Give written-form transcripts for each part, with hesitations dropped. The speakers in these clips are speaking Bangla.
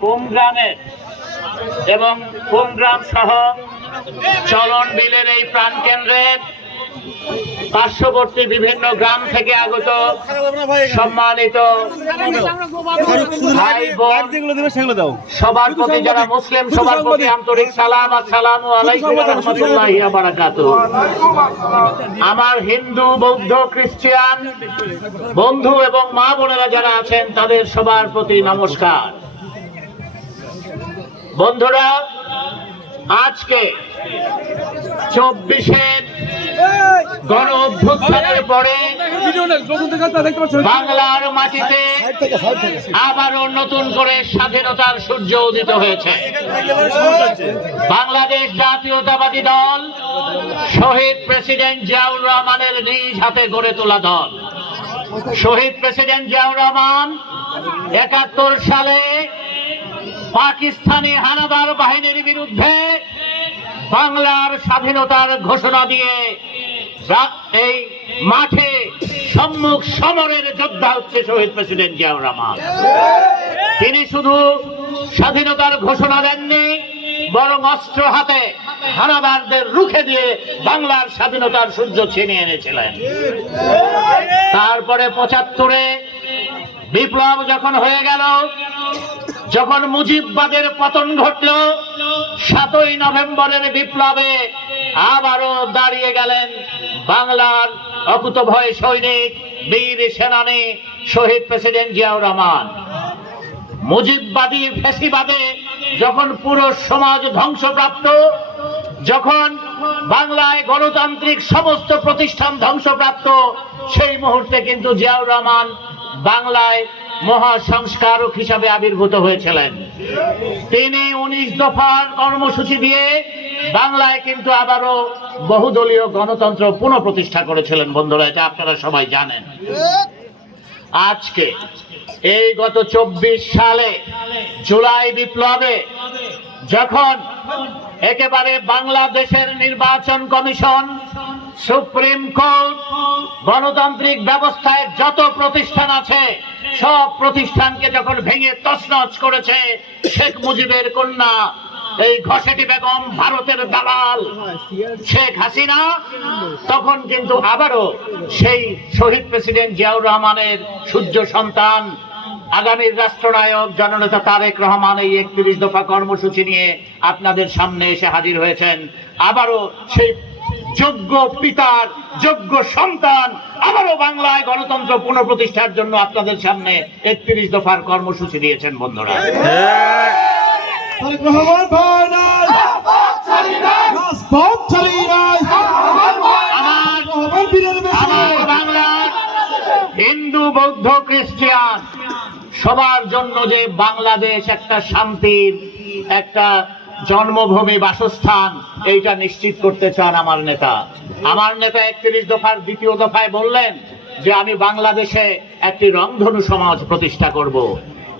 কুমগ্রামের এবং কুমগ্রাম সহ চলন বিলের এই প্রাণকেন্দ্রের পার্শ্ববর্তী বিভিন্ন গ্রাম থেকে আগত সম্মানিত ভাই বোন সবার প্রতি যারা মুসলিম সবার প্রতি আন্তরিক সালাম। আসসালামু আলাইকুম ওয়া রাহমাতুল্লাহি ওয়া বারাকাতুহু। আমার হিন্দু বৌদ্ধ খ্রিস্টান বন্ধু এবং মা বোনেরা যারা আছেন তাদের সবার প্রতি নমস্কার। বন্ধুরা, আজকে 24-এর গণ অভ্যুত্থানের পরে বাংলার মাটিতে আবারও নতুন করে স্বাধীনতার সূর্য উদিত হয়েছে। বাংলাদেশ জাতীয়তাবাদী দল শহীদ প্রেসিডেন্ট জিয়াউর রহমানের নিজ হাতে গড়ে তোলা দল। শহীদ প্রেসিডেন্ট জিয়াউর রহমান 71 সালে পাকিস্তানি হানাদার বাহিনীর বিরুদ্ধে বাংলার স্বাধীনতার ঘোষণা দিয়ে এই মাঠে সম্মুখ সমরের যোদ্ধা হচ্ছে শহীদ প্রেসিডেন্ট জিয়াউর রহমান। তিনি শুধু স্বাধীনতার ঘোষণা দেননি, বরং অস্ত্র হাতে হানাদারদের রুখে দিয়ে বাংলার স্বাধীনতার সূর্য ছিনিয়ে এনেছিলেন। তারপরে 75-এ বিপ্লব যখন হয়ে গেল, যখন মুজিববাদের পতন ঘটল, 7ই নভেম্বরের বিপ্লবে আবারও দাঁড়িয়ে গেলেন বাংলার অকুতভয় সৈনিক বীর সেনানী শহীদ প্রেসিডেন্ট জিয়াউর রহমান। মুজিববাদী ফ্যাসিবাদে যখন পুরো সমাজ ধ্বংসপ্রাপ্ত, যখন বাংলায় গণতান্ত্রিক সমস্ত প্রতিষ্ঠান ধ্বংসপ্রাপ্ত, সেই মুহূর্তে কিন্তু জিয়াউর রহমান বাংলায় মহা সংস্কারক হিসাবে আবির্ভূত হয়েছিলেন। তিনি 19 দফার কর্মসূচি দিয়ে বাংলায় কিন্তু আবারও বহুদলীয় গণতন্ত্র পুনঃপ্রতিষ্ঠা করেছিলেন। বন্ধুরা, এটা আপনারা সবাই জানেন। আজকে এই গত 24 সালে জুলাই বিপ্লবে যখন একেবারে বাংলাদেশের নির্বাচন কমিশন, সুপ্রিম কোর্ট, গণতান্ত্রিক ব্যবস্থায় যত প্রতিষ্ঠান আছে সব প্রতিষ্ঠানকে যখন ভেঙে তছনছ করেছে শেখ মুজিবের কন্যা এই ঘসেটি বেগম, ভারতের দালাল শেখ হাসিনা, তখন কিন্তু আবারও সেই শহীদ প্রেসিডেন্ট জিয়াউর রহমানের সূর্য সন্তান আগামীর রাষ্ট্রনায়ক জননেতা তারেক রহমান এই 31 দফা কর্মসূচি নিয়ে আপনাদের সামনে এসে হাজির হয়েছেন। আবারও সেই যোগ্য পিতার যোগ্য সন্তান আবারও বাংলায় গণতন্ত্র পুনঃপ্রতিষ্ঠার জন্য আপনাদের সামনে 31 দফার কর্মসূচি দিয়েছেন। বন্ধুরা, আমার বাংলার হিন্দু বৌদ্ধ খ্রিস্টান সবার জন্য যে বাংলাদেশ একটা শান্তির একটা জন্মভূমি, বাসস্থান, এইটা নিশ্চিত করতে চান আমার নেতা। 31 দফার 2য় দফায় বললেন যে আমি বাংলাদেশে একটি রংধনু সমাজ প্রতিষ্ঠা করব।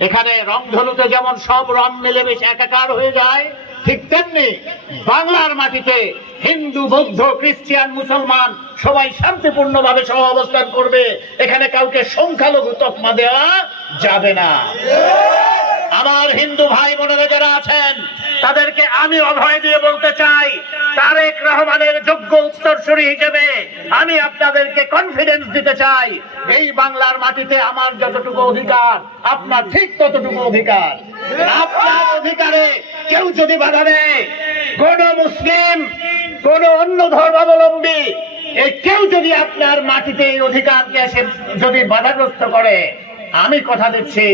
এখানে রংধনুতে যেমন সব রং মিলেমিশে একাকার হয়ে যায়, ঠিক তেমনি বাংলার মাটিতে হিন্দু বৌদ্ধ খ্রিস্টান মুসলমান সবাই শান্তিপূর্ণভাবে সহ অবস্থান করবে। এখানে কাউকে সংখ্যালঘু তকমা দেওয়া যাবে না। আমার হিন্দু ভাই বোনেরা যারা আছেন তাদেরকে আমি অভয় দিয়ে বলতে চাই, তারেক রহমানের যোগ্য উত্তরসূরি হিসেবে আমি আপনাদেরকে কনফিডেন্স দিতে চাই, এই বাংলার মাটিতে আমার যতটুকু অধিকার আপনার ঠিক ততটুকু অধিকার। আপনার অধিকারে কেউ যদি বাধা দেয়, কোন মুসলিম, কোন অন্য ধর্মাবলম্বী কেউ যদি আপনার মাটিতে এই অধিকারকে এসে যদি বাধাগ্রস্ত করে, আমি কথা দিচ্ছি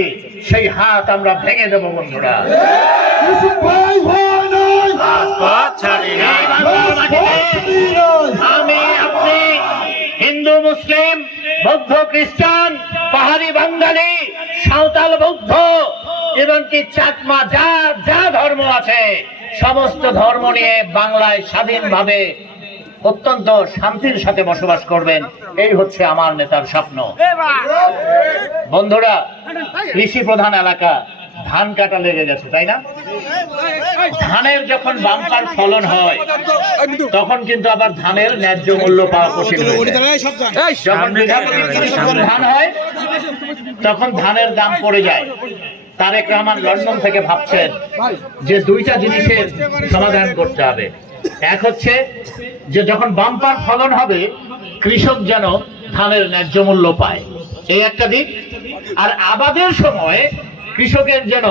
সেই হাত আমরা ভেঙে দেব। বন্ধুরা, আমি, আপনি, হিন্দু মুসলিম বৌদ্ধ খ্রিস্টান পাহাড়ি বাঙালি সাঁওতাল বৌদ্ধ এমনকি চাকমা যা যা ধর্ম আছে সমস্ত ধর্ম নিয়ে বাংলায় স্বাধীনভাবে অত্যন্ত শান্তির সাথে বসবাস করবেন, এই হচ্ছে আমার নেতার স্বপ্ন। বন্ধুরা, কৃষি প্রধান এলাকা, ধান কাটা লেগে গেছে, তাই না? ধানের যখন বাম্পার ফলন হয় তখন কিন্তু আবার ধানের ন্যায্য মূল্য পাওয়া কঠিন হয়ে যায়। যখন ধান হয় তখন ধানের দাম পড়ে যায়। তারেক রহমান লন্ডন থেকে ভাবছেন যে দুইটা জিনিসের সমাধান করতে হবে। এক হচ্ছে যে যখন বাম্পার ফলন হবে কৃষক যেন ধানের ন্যায্য মূল্য পায়, এই একটা দিক। আর আবাদের সময় কৃষকের যেন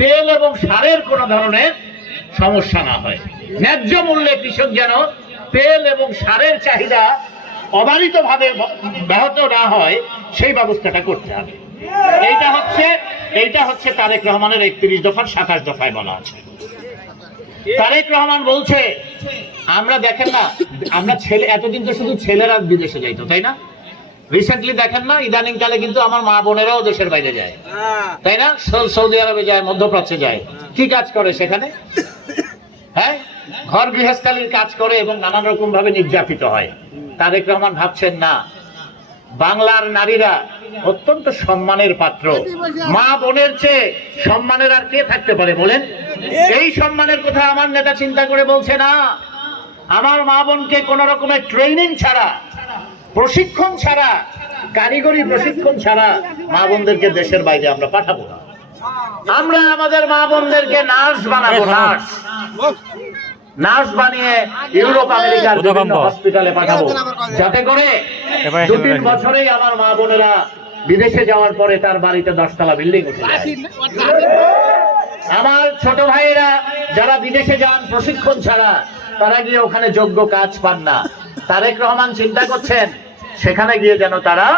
তেল এবং সারের কোনো ধরনের সমস্যা না হয়, ন্যায্য মূল্যে কৃষক যেন তেল এবং সারের চাহিদা অবারিতভাবে ব্যাহত না হয়, সেই ব্যবস্থাটা করতে হবে। এইটা হচ্ছে তারেক রহমানের 31 দফার 27 দফায় বলা আছে। তারেক রহমান বলছে আমরা দেখেন না, আমরা ছেলে এতদিন তো শুধু ছেলেরা বিদেশে যাইতো, তাই না? রিসেন্টলি দেখেন না, ইদানিং কালে কিন্তু আমার মা বোনেরাও দেশের বাইরে যায়, তাই না? সৌদি আরবে যায়, মধ্যপ্রাচ্যে যায়, কি কাজ করে সেখানে? হ্যাঁ, ঘর গৃহস্থালির কাজ করে এবং নানান রকম ভাবে নির্যাতিত হয়। তারেক রহমান ভাবছেন না, বাংলার নারীরা অত্যন্ত সম্মানের পাত্র, মা বোনের চেয়ে সম্মানের আর কে থাকতে পারে বলেন? এই সম্মানের কথা আমার নেতা চিন্তা করে বলছে না, আমার মা বোনকে কোন রকমের ট্রেনিং ছাড়া, প্রশিক্ষণ ছাড়া, কারিগরি প্রশিক্ষণ ছাড়া মা বোনদেরকে দেশের বাইরে আমরা পাঠাবো না। আমরা আমাদের মা বোনদেরকে নার্স বানাবো, নার্স বানিয়ে ইউরোপ আমেরিকার বিভিন্ন হসপিটালে পাঠাবো, যাতে করে 2-3 বছরেই আমার মা বোনেরা বিদেশে যাওয়ার পরে তার বাড়িতে 10 তলা বিল্ডিং উঠে যায়। আমার ছোট ভাইয়েরা যারা বিদেশে যান প্রশিক্ষণ ছাড়া, তারা গিয়ে ওখানে যোগ্য কাজ পান না। তারেক রহমান চিন্তা করছেন সেখানে গিয়ে যেন তারা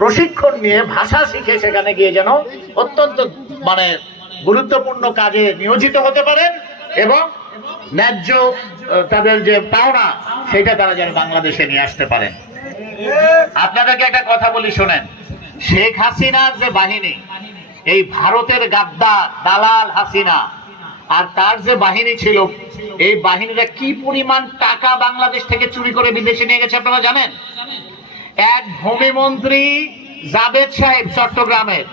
প্রশিক্ষণ নিয়ে ভাষা শিখে সেখানে গিয়ে যেন অত্যন্ত গুরুত্বপূর্ণ কাজে নিয়োজিত হতে পারেন এবং ন্যায্য তাদের যে পাওনা সেটা তারা যেন বাংলাদেশে নিয়ে আসতে পারেন। আপনাদেরকে একটা কথা বলি শোনেন, শেখ হাসিনার যে বাহিনী, এই ভারতের গাদ্দার দালাল হাসিনা আর তার যে বাহিনী ছিল, এই বাহিনীরা কি পরিমাণ টাকা বাংলাদেশ থেকে চুরি করে বিদেশে নিয়ে গেছে আপনারা জানেন? এক ভূমিমন্ত্রী জাবেদ সাহেব চট্টগ্রামের,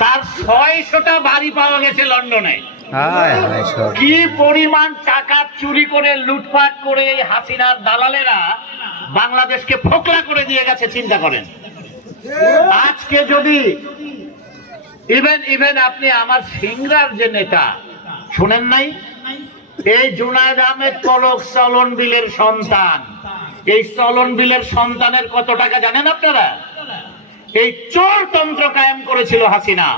তার 600টা বাড়ি পাওয়া গেছে লন্ডনে। কি পরিমাণ টাকা চুরি করে লুটপাট করে এই হাসিনার দালালেরা বাংলাদেশকে ফোকলা করে দিয়ে গেছে, চিন্তা করেন। আজকে যদি ইভেন আপনি আমার সিংড়ার যে নেতা শুনেন নাই, এই জুনায়েদ আহমেদ পলক চলন বিলের সন্তান, এই চলন বিলের সন্তানের কত টাকা জানেন আপনারা? এই চোর তন্ত্র কায়েম করেছিল হাসিনা।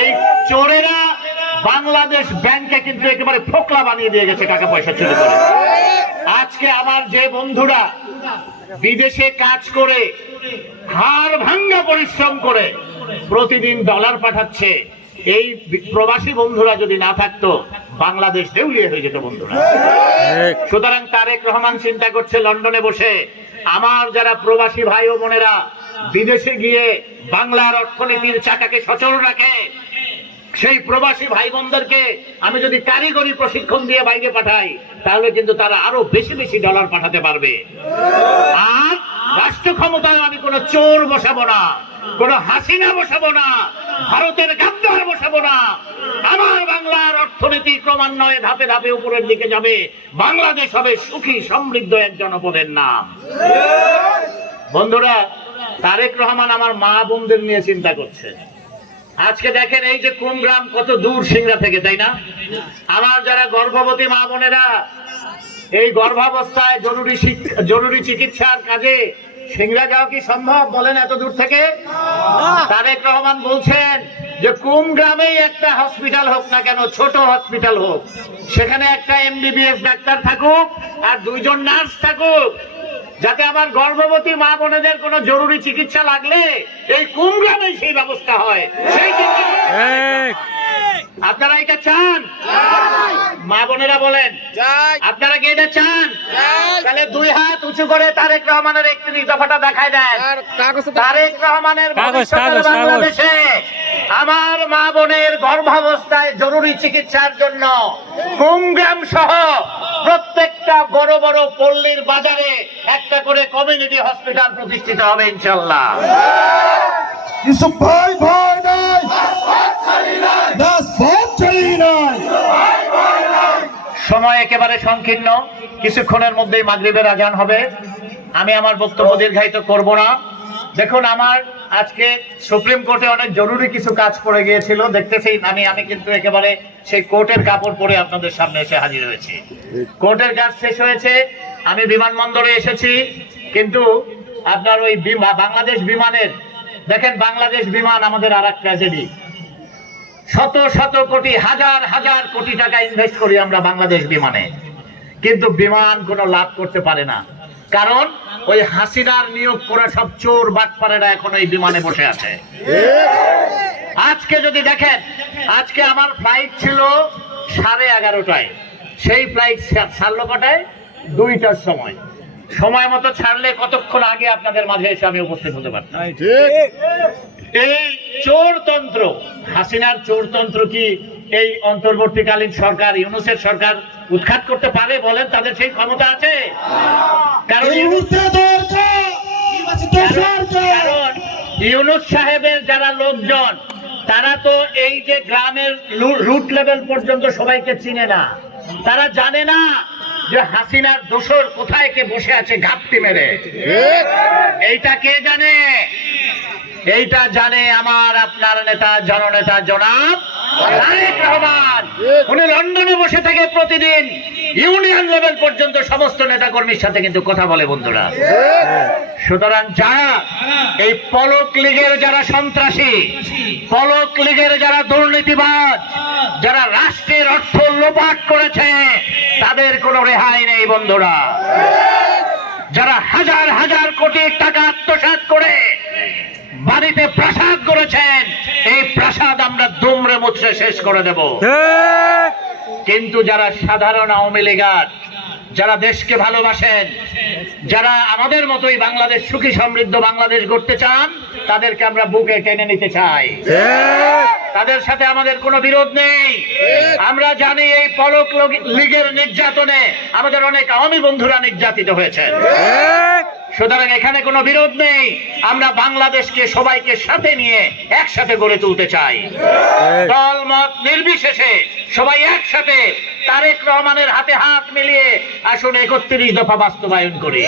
এই চোরেরা বাংলাদেশ ব্যাংকে কিন্তু একেবারে ফোকলা বানিয়ে দিয়ে গেছে টাকা পয়সা চুরি করে। আজকে আমার যে বন্ধুরা বিদেশে কাজ করে হাড় ভাঙ্গা পরিশ্রম করে প্রতিদিন ডলার পাঠাচ্ছে, এই প্রবাসী বন্ধুরা যদি না থাকতো বাংলাদেশ দেউলিয়া হয়ে যেত বন্ধুরা। সুতরাং তারেক রহমান চিন্তা করছে লন্ডনে বসে আমার যারা প্রবাসী ভাই ও বোনেরা বিদেশে গিয়ে বাংলার অর্থনীতির চাকাকে সচল রাখে, সেই প্রবাসী ভাই বোনদেরকে আমি যদি কারিগরি প্রশিক্ষণ দিয়ে বাইরে পাঠাই, তাহলে কিন্তু তারা আরো বেশি বেশি ডলার পাঠাতে পারবে। আর রাষ্ট্র ক্ষমতায় আমি কোনো চোর বসাবো না, কোন হাসিনা বসাবো না, ভারতের গাদ্দার বসাবো না। আমার বাংলার অর্থনীতি ক্রমান্বয়ে ধাপে ধাপে উপরের দিকে যাবে, বাংলাদেশ হবে সুখী সমৃদ্ধ এক জনপদের নাম। বন্ধুরা, তারেক রহমান আমার মা বোনদের নিয়ে চিন্তা করছে। আজকে দেখেন এই যে কুমগ্রাম কত দূর সিংড়া থেকে, তাই না? আমার যারা গর্ভবতী মা বোনেরা এই গর্ভাবস্থায় জরুরি চিকিৎসার কাজে সিংড়া যাওয়া কি সম্ভব বলেন এত দূর থেকে? তারেক রহমান বলছেন যে কুমগ্রামেই একটা হসপিটাল হোক না কেন, ছোট হসপিটাল হোক, সেখানে একটা MBBS ডাক্তার থাকুক আর 2 জন নার্স থাকুক, যাতে আমার গর্ভবতী মা বোনেদের কোনো জরুরি চিকিৎসা লাগলে এই কুমগ্রামেই সেই ব্যবস্থা হয়। সেই আপনারা এটা চান? মা বোনেরা বলেন আপনারা কি এটা চান? তাহলে 2 হাত উঁচু করে তারেক রহমানের 31 দফাটা দেখায় দেন। তারেক রহমানের ভবিষ্যতের বাংলাদেশে আমার মা বোনের গর্ভাবস্থায় জরুরি চিকিৎসার জন্য কুমগ্রাম সহ প্রত্যেকটা বড় বড় পল্লীর বাজারে একটা করে কমিউনিটি হসপিটাল প্রতিষ্ঠিত হবে ইনশাআল্লাহ। ইউসুফ ভাই ভয় নাই, সময় একেবারে সংকীর্ণ, কিছুক্ষণের মধ্যেই মাগরিবের আজান হবে। আমি আমার বক্তব্য দীর্ঘায়িত করব না। দেখুন, আমার আজকে সুপ্রিম কোর্টে অনেক জরুরি কিছু কাজ পড়ে গিয়েছিল, দেখতেছি আমি কিন্তু একেবারে সেই কোর্টের কাপড় পরে আপনাদের সামনে এসে হাজির হয়েছি। কোর্টের কাজ শেষ হয়েছে, আমি বিমানবন্দরে এসেছি, কিন্তু আপনার ওই বাংলাদেশ বিমানের, দেখেন বাংলাদেশ বিমান আমাদের আর এক ট্র্যাজেডি। শত শত কোটি, হাজার হাজার কোটি টাকা ইনভেস্ট করি আমরা বাংলাদেশ বিমানে, কিন্তু বিমান কোনো লাভ করতে পারে না। কারণ ওই হাসিনার নিয়োগ করা সব চোর বাটপারেরা এখন এই বিমানে বসে আছে। আজকে যদি দেখেন, আজকে আমার ফ্লাইট ছিল 11:30টায়, সেই ফ্লাইট ছাড়লো কটায়? 2টার সময়। সময় মতো ছাড়লে কতক্ষণ আগে আপনাদের মাঝে এসে আমি উপস্থিত হতে পারতাম। এই চোরতন্ত্র, হাসিনার চোরতন্ত্র কি এই অন্তর্বর্তীকালীন সরকার, ইউনূসের সরকার উৎখাত করতে পারে? বলেন, তাদের সেই ক্ষমতা আছে? কারণ ইউনূস সাহেবের যারা লোকজন, তারা তো এই যে গ্রামের রুট লেভেল পর্যন্ত সবাইকে চিনে না। তারা জানে না যে হাসিনার দোসর কোথায় কে বসে আছে ঘাপটি মেরে। এইটা কে জানে? এইটা জানে আমার আপনার নেতা, জননেতা জনাব তারেক রহমান। উনি লন্ডনে বসে থেকে প্রতিদিন ইউনিয়ন লেভেল পর্যন্ত সমস্ত নেতা কর্মীর সাথে কিন্তু কথা বলে বন্ধুরা। সুতরাং যারা এই পলক লীগের যারা সন্ত্রাসী, পলক লীগের যারা দুর্নীতিবাজ, যারা রাষ্ট্রের অর্থ লোপাট করেছে, তাদের কোনো রেহাই নেই বন্ধুরা। যারা হাজার হাজার কোটি টাকা আত্মসাৎ করে বাড়িতে প্রাসাদ করেছেন, এই প্রাসাদ আমরা দুমড়ে মুচড়ে শেষ করে দেব। কিন্তু যারা সাধারণ আওয়ামী লীগার, যারা দেশকে ভালোবাসেন, যারা আমাদের মতোই বাংলাদেশ সুখী সমৃদ্ধ বাংলাদেশ গড়তে চান, তাদেরকে আমরা বুকে টেনে নিতে চাই। তাদের সাথে আমাদের কোনো বিরোধ নেই। আমরা জানি এই পলক লীগের নির্যাতনে আমাদের অনেক আওয়ামী বন্ধুরা নির্যাতিত হয়েছে। সুতরাং এখানে কোনো বিরোধ নেই। আমরা বাংলাদেশকে সবাইকে সাথে নিয়ে একসাথে গড়ে তুলতে চাই। দল মত নির্বিশেষে সবাই একসাথে তারেক রহমানের হাতে হাত মিলিয়ে আসুন 31 দফা বাস্তবায়ন করি।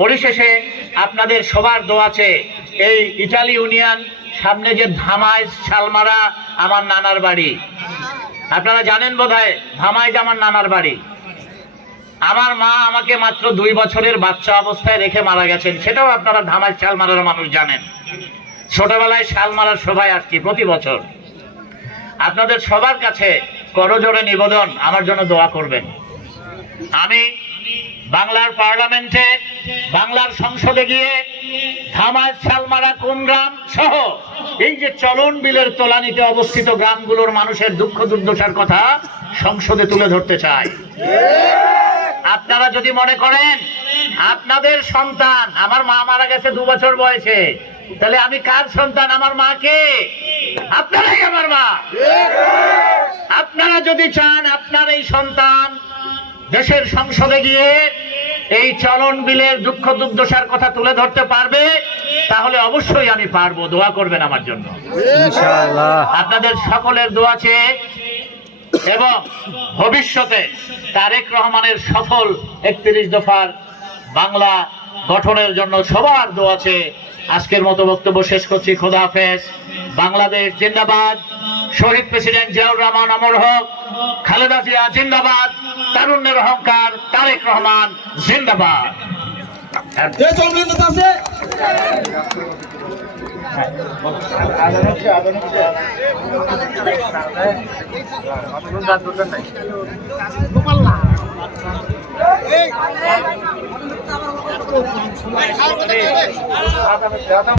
পরিশেষে আপনাদের সবার দোয়া আছে। এই ইটালি ইউনিয়ন সামনে যে ধামাইজ শালমারা আমার নানার বাড়ি, আপনারা জানেন বোধহয়, ধামাইজ আমার নানার বাড়ি। আমার মা আমাকে মাত্র 2 বছরের বাচ্চা অবস্থায় রেখে মারা গেছেন, সেটাও আপনারা ধামাইজ শালমারার মানুষ জানেন। ছোটবেলায় শালমারার সভায় আসছি প্রতি বছর। আপনাদের সবার কাছে করজোড়ে নিবেদন, আমার জন্য দোয়া করবেন। আমি বাংলার পার্লামেন্টে, বাংলার সংসদে গিয়ে ধামাইজ শালমারা কুমগ্রাম সহ এই যে চলন বিলের তলানিতে অবস্থিত গ্রামগুলোর মানুষের দুঃখ দুর্দশার কথা সংসদে তুলে ধরতে চাই। আপনারা যদি মনে করেন আপনাদের সন্তান, আমার মা মারা গেছে 2 বছর বয়সে, তাহলে আমি কার সন্তান? আমার মা কে? আপনারাই আমার মা। আপনারা যদি চান আপনার এই সন্তান দেশের সংসদে গিয়ে এই চলন বিলের দুঃখ দুর্দশার কথা তুলে ধরতে পারবে, তাহলে অবশ্যই আমি পারবো। দোয়া করবেন আমার জন্য ইনশাআল্লাহ। আপনাদের সকলের দোয়া চেয়ে এবং ভবিষ্যতে তারেক রহমানের সফল 31 দফার বাংলা গঠনের জন্য সবার দোয়া চেয়ে আজকের মতো বক্তব্য শেষ করছি। খোদা হাফেজ। বাংলাদেশ জিন্দাবাদ। শহীদ প্রেসিডেন্ট জিয়াউর রহমান অমর হোক। খালেদা জিয়া জিন্দাবাদ। তারুণ্যের অহংকার তারেক রহমান জিন্দাবাদ।